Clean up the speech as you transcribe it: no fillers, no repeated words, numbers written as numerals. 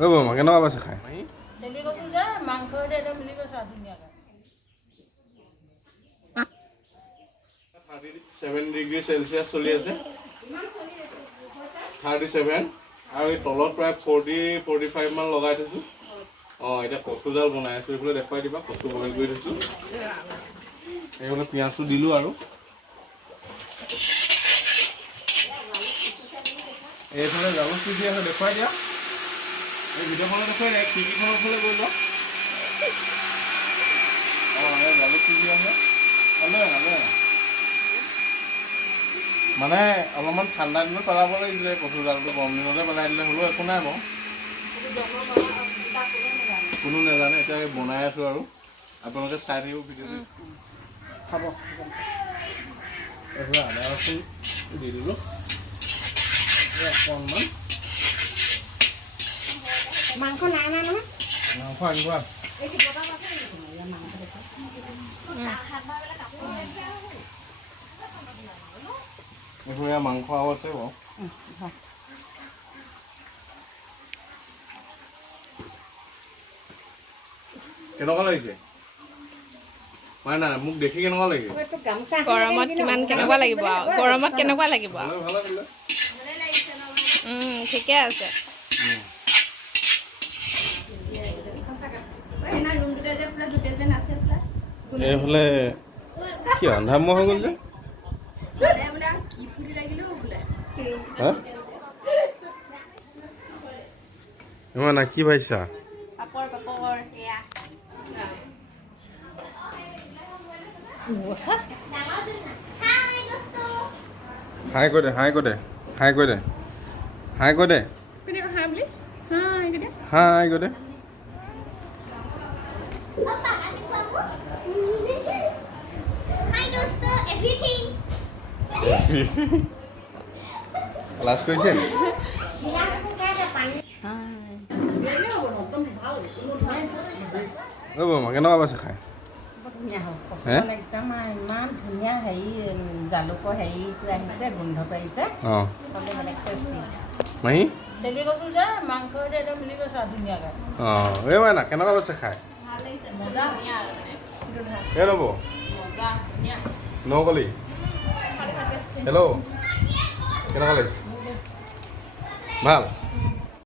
ঐ বৰমা কেনেকুৱা পাইছে খাই? চেলি কৈছোঁ যে মাংস এতিয়া মিলি গৈছে আৰু ধুনীয়াকৈ। 37 ডিগ্ৰী চেলচিয়াছ চলি আছে 37 আৰু এই তলত প্ৰায় 40-45 মান লগাই থৈছোঁ। এতিয়া কচুডাল বনাই আছোঁ, এইফালে দেখুৱাই দিবা। কচু বইল কৰি থৈছোঁ, এইফালে পিঁয়াজটো দিলোঁ আৰু এইফালে জালুক কি আছে দেখুৱাই দিয়া। এই ভিডিঅ'খনত দেখুৱাই দিয়া, খিৰিকীখনৰ ফালে গৈ লোৱা। এই জালুক কি আছে মানে অলপমান ঠাণ্ডা দিনত পেলাব লাগিছিলে, কচু জালটো গৰম দিনতে পেলাই দিলে হ'লেও একো নাই বাৰু, কোনো নাজানে। এতিয়া বনাই আছোঁ আৰু আপোনালোকে চাই থাকিব ভিডিঅ'টো। খাব এইফালে আদা ৰচুন দি দিলোঁ অকণমান। মাংস নাই নহয়, মাংস আনিব এইফালে মাংস আৰু আছে বাৰু। কেনেকুৱা লাগিছে? মানে নাই মোক দেখি কেনেকুৱা লাগিছে? গৰমত কিমান কেনেকুৱা লাগিব আৰু গৰমত কেনেকুৱা লাগিব আৰু ঠিকে আছে। এইফালে কি আন্ধাৰমুৱা হৈ গ'ল যে ইমান না কি পাইছা? হাই কৈ দে, হাই কৈ দে, হাই কৈ দে, হাই কৈ দে, হাই কৈ দে। ক্লাছ কৰিছে নি? ঐ বৰমা কেনেকুৱা পাইছে খাই? ইমান ধুনীয়া হেৰি জালুকৰ হেৰিটো আহিছে, গোন্ধটো আহিছে। মাহী চেলি কৈছোঁ যে মাংস এতিয়া মিলি গৈছে আৰু ধুনীয়াকৈ। এই মাইনা কেনেকুৱা পাইছে খাই? এই ৰ'ব নকলি হেল্ল' কেনেকুৱা লাগিছে? ভাল?